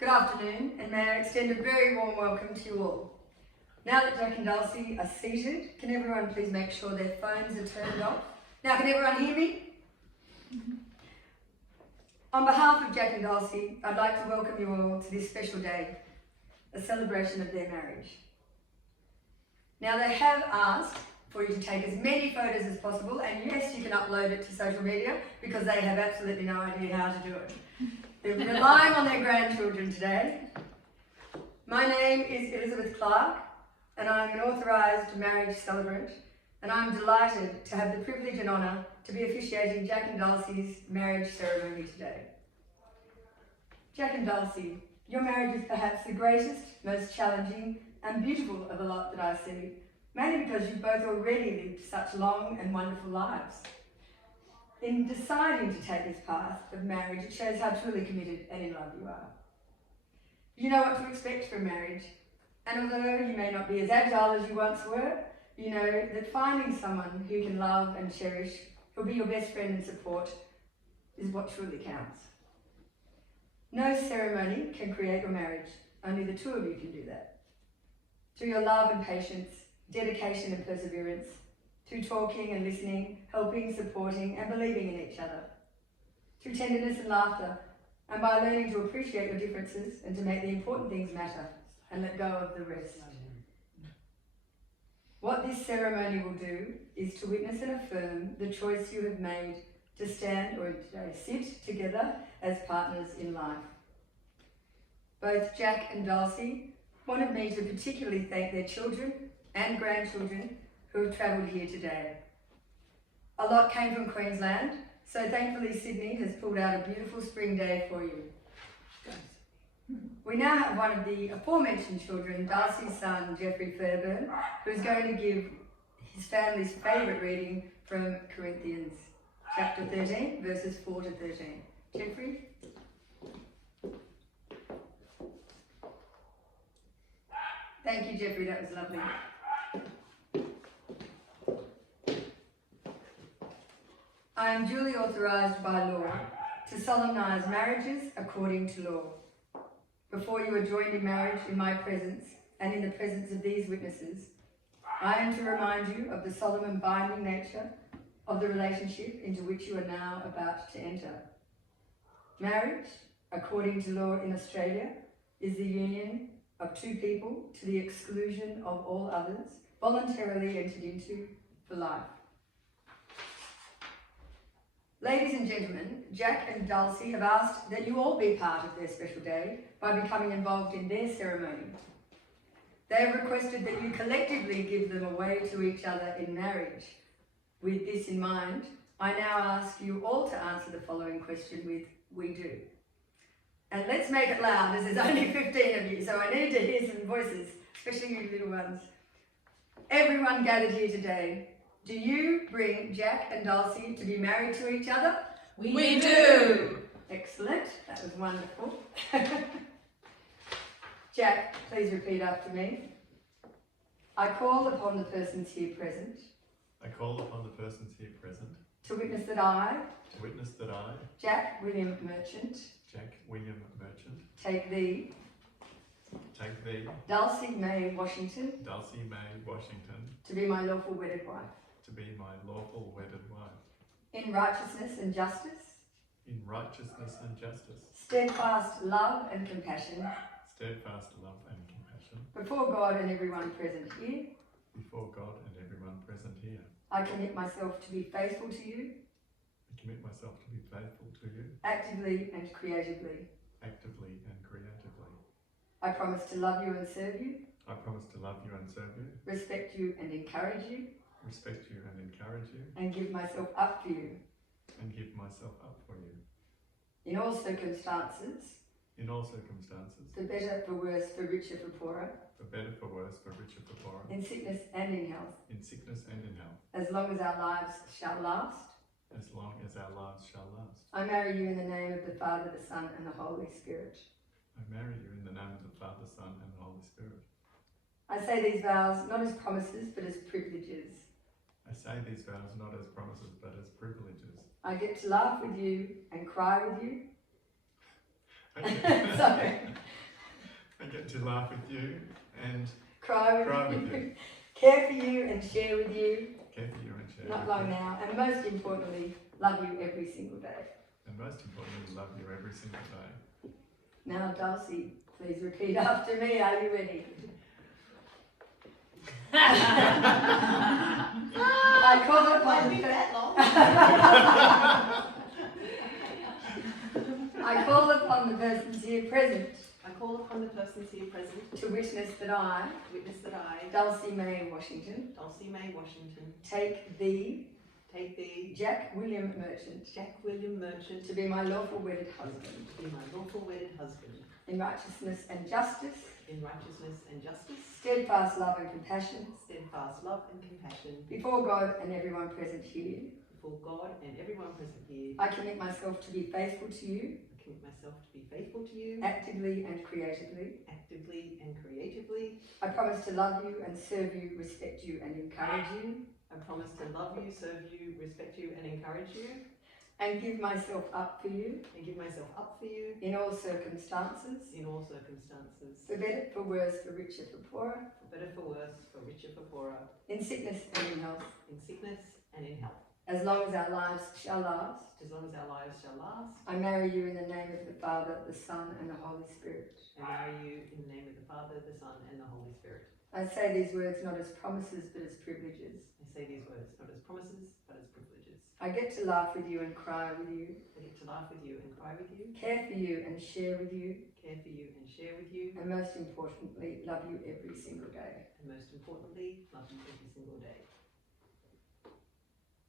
Good afternoon, and may I extend a very warm welcome to you all. Now that Jack and Dulcie are seated, can everyone please make sure their phones are turned off? Now, can everyone hear me? On behalf of Jack and Dulcie, I'd like to welcome you all to this special day, a celebration of their marriage. Now, they have asked for you to take as many photos as possible, and yes, you can upload it to social media because they have absolutely no idea how to do it. They're relying on their grandchildren today. My name is Elizabeth Clark, and I'm an authorised marriage celebrant, and I'm delighted to have the privilege and honour to be officiating Jack and Dulcie's marriage ceremony today. Jack and Dulcie, your marriage is perhaps the greatest, most challenging and beautiful of the lot that I see, mainly because you've both already lived such long and wonderful lives. In deciding to take this path of marriage, it shows how truly committed and in love you are. You know what to expect from marriage, and although you may not be as agile as you once were, you know that finding someone who can love and cherish, who'll be your best friend and support, is what truly counts. No ceremony can create your marriage, only the two of you can do that. Through your love and patience, dedication and perseverance, through talking and listening, helping, supporting and believing in each other, through tenderness and laughter, and by learning to appreciate your differences and to make the important things matter and let go of the rest. What this ceremony will do is to witness and affirm the choice you have made to stand or today sit together as partners in life. Both Jack and Dulcie wanted me to particularly thank their children and grandchildren who have travelled here today. A lot came from Queensland, so thankfully Sydney has pulled out a beautiful spring day for you. We now have one of the aforementioned children, Darcy's son, Jeffrey Fairburn, who's going to give his family's favourite reading from Corinthians, chapter 13, verses 4 to 13. Jeffrey? Thank you, Jeffrey, that was lovely. I am duly authorised by law to solemnise marriages according to law. Before you are joined in marriage in my presence and in the presence of these witnesses, I am to remind you of the solemn and binding nature of the relationship into which you are now about to enter. Marriage, according to law in Australia, is the union of two people to the exclusion of all others, voluntarily entered into for life. Ladies and gentlemen, Jack and Dulcie have asked that you all be part of their special day by becoming involved in their ceremony. They have requested that you collectively give them away to each other in marriage. With this in mind, I now ask you all to answer the following question with, "We do." And let's make it loud, as there's only 15 of you, so I need to hear some voices, especially you little ones. Everyone gathered here today, do you bring Jack and Dulcie to be married to each other? We do! Excellent, that was wonderful. Jack, please repeat after me. I call upon the persons here present. I call upon the persons here present. To witness that I. To witness that I. Jack William Merchant. Jack William Merchant. Take thee. Take thee. Dulcie May Washington. Dulcie May Washington. To be my lawful wedded wife. To be my lawful wedded wife. In righteousness and justice. In righteousness and justice. Steadfast love and compassion. Steadfast love and compassion. Before God and everyone present here. Before God and everyone present here. I commit myself to be faithful to you. I commit myself to be faithful to you. Actively and creatively. Actively and creatively. I promise to love you and serve you. I promise to love you and serve you. Respect you and encourage you. Respect you and encourage you. And give myself up for you. And give myself up for you. In all circumstances. In all circumstances. For better, for worse, for richer, for poorer. For better, for worse, for richer, for poorer. In sickness and in health. In sickness and in health. As long as our lives shall last. As long as our lives shall last. I marry you in the name of the Father, the Son and the Holy Spirit. I marry you in the name of the Father, Son and the Holy Spirit. I say these vows not as promises but as privileges. I say these vows not as promises but as privileges. I get to laugh with you and cry with you. Okay. Sorry. to laugh with you and cry cry with with you, you, care for you and share with you, care for you and share not with long you, now, and most importantly, love you every single day. and most importantly, love you every single day. Now, Dulcie, please repeat after me. Are you ready? I call upon I call upon the persons here present I call upon the persons here present to witness that I, to witness that I, Dulcie May Washington, Dulcie May Washington, take thee, take thee, Jack William Merchant, Jack William Merchant, to be my lawful wedded husband, to be my lawful wedded husband, in righteousness and justice, in righteousness and justice, steadfast love and compassion, steadfast love and compassion, before God and everyone present here. before God and everyone present here. I commit myself to be faithful to you, I commit myself to be faithful to you, actively and creatively. actively and creatively. I promise to love you and serve you, respect you and encourage you, I promise to love you, serve you, respect you, and encourage you, and give myself up for you and give myself up for you in all circumstances, in all circumstances, for better, for worse, for richer, for poorer, for better, for worse, for richer, for poorer, in sickness and in health, in sickness and in health, as long as our lives shall last. as long as our lives shall last. I marry you in the name of the Father, the Son, and the Holy Spirit. I marry you in the name of the Father, the Son, and the Holy Spirit. I say these words not as promises, but as privileges. I say these words not as promises, but as privileges. I get to laugh with you and cry with you, I get to laugh with you and cry with you, care for you and share with you, care for you and share with you, and most importantly, love you every single day. and most importantly, love you every single day.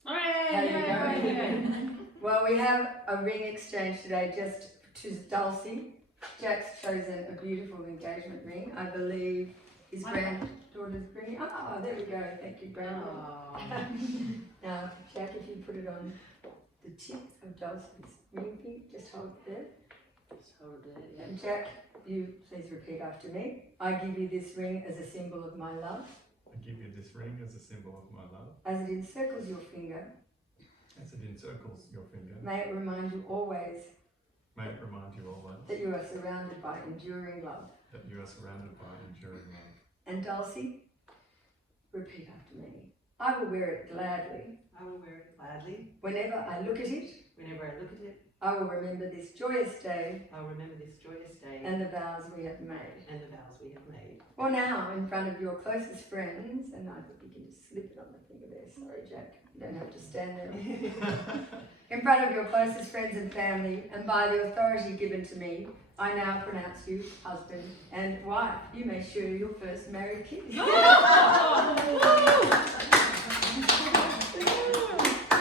How you going? Well, we have a ring exchange today just to Dulcie. Jack's chosen a beautiful engagement ring. I believe his granddaughter's bringing. Oh, there we go. Thank you, granddaughter. Oh, Now, Jack, if you put it on the tip of Dulcie's ring finger, just hold it there. so good, yeah. And Jack, you please repeat after me. I give you this ring as a symbol of my love, I give you this ring as a symbol of my love, as it encircles your finger. as it encircles your finger. May it remind you always May it remind you always that you are surrounded by enduring love. that you are surrounded by enduring love. And Dulcie, repeat after me. I will wear it gladly. I will wear it gladly. Whenever I look at it, Whenever I look at it, I will remember this joyous day I will remember this joyous day and the vows we have made. and the vows we have made. Or now, in front of your closest friends, and I think you can just slip it on the finger there. Sorry, Jack. You don't have to stand there. In front of your closest friends and family, and by the authority given to me, I now pronounce you husband and wife. You may share your first married kiss.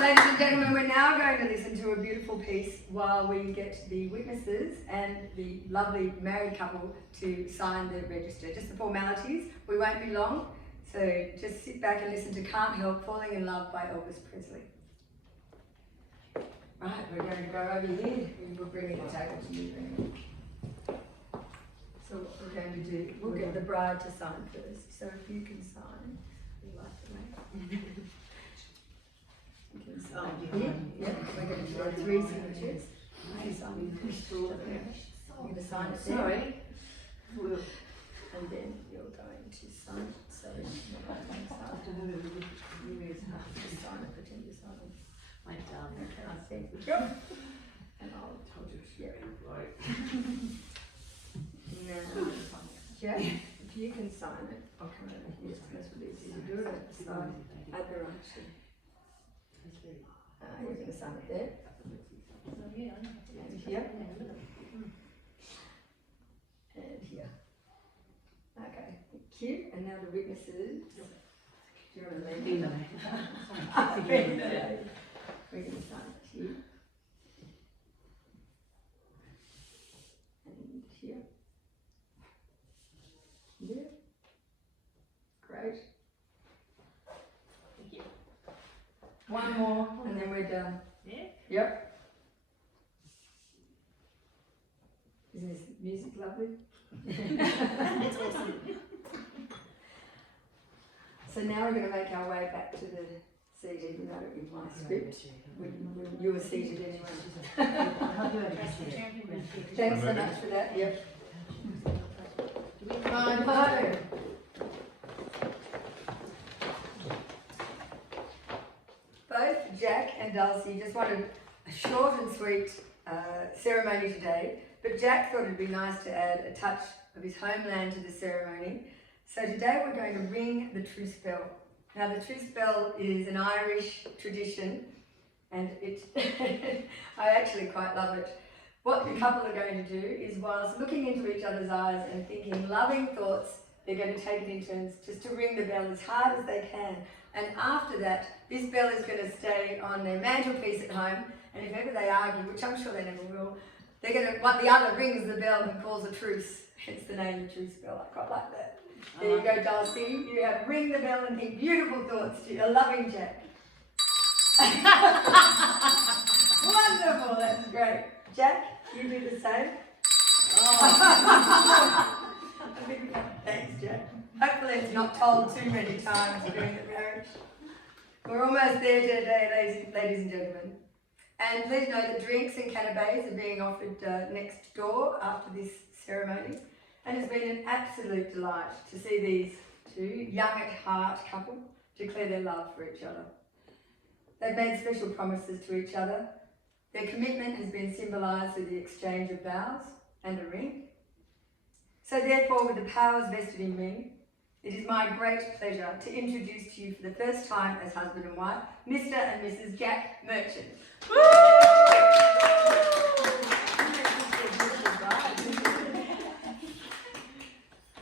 Ladies and gentlemen, we're now going to listen to a beautiful piece while we get the witnesses and the lovely married couple to sign the register. Just the formalities. We won't be long, so just sit back and listen to Can't Help Falling in Love by Elvis Presley. Right, we're going to go over here. We're bringing the table to you. So what we're going to do, we'll get the bride to sign first. So if you can sign, you like the way. You can sign here. Yep, we're going to do 3 signatures. You sign you're going to sign it there. Sorry. And then you're going to sign it. So you have to sign it, pretend you're signing. My darling. Okay, thank you. And I'll yeah. Now, Jack, if you can sign it, I'll come over here. It's most easy to do it at the side, at the right side. You're going to sign it there. And here. And here. Okay, thank you. And now the witnesses. Do you want to leave it? We're going to sign it here. And here. Here. Great. Thank you. One more, and then we're done. Yeah? Yep. Isn't this music lovely? It's awesome. So now we're going to make our way back to the seat, even though in my script, you were seated anyway. Thanks so much for that. Yep. Do I know. Both Jack and Dulcie just wanted a short and sweet ceremony today, but Jack thought it'd be nice to add a touch of his homeland to the ceremony. So today we're going to ring the truce bell. Now the truce bell is an Irish tradition, and I actually quite love it. What the couple are going to do is, whilst looking into each other's eyes and thinking loving thoughts, they're going to take it in turns just to ring the bell as hard as they can. And after that, this bell is going to stay on their mantelpiece at home, and if ever they argue, which I'm sure they never will, they're going to, the other rings the bell and calls a truce, hence the name the truce bell. I quite like that. There you go, Dulcie. You have ring the bell and think beautiful thoughts to your loving Jack. Wonderful, that's great. Jack, you do the same. Oh. A big thanks, Jack. Hopefully it's not told too many times during the marriage. We're almost there today, ladies and gentlemen. And please know that drinks and canapes are being offered next door after this ceremony. And it's been an absolute delight to see these two young at heart couple declare their love for each other. They've made special promises to each other. Their commitment has been symbolised through the exchange of vows and a ring. So therefore, with the powers vested in me, it is my great pleasure to introduce to you for the first time as husband and wife, Mr. and Mrs. Jack Merchant. Woo!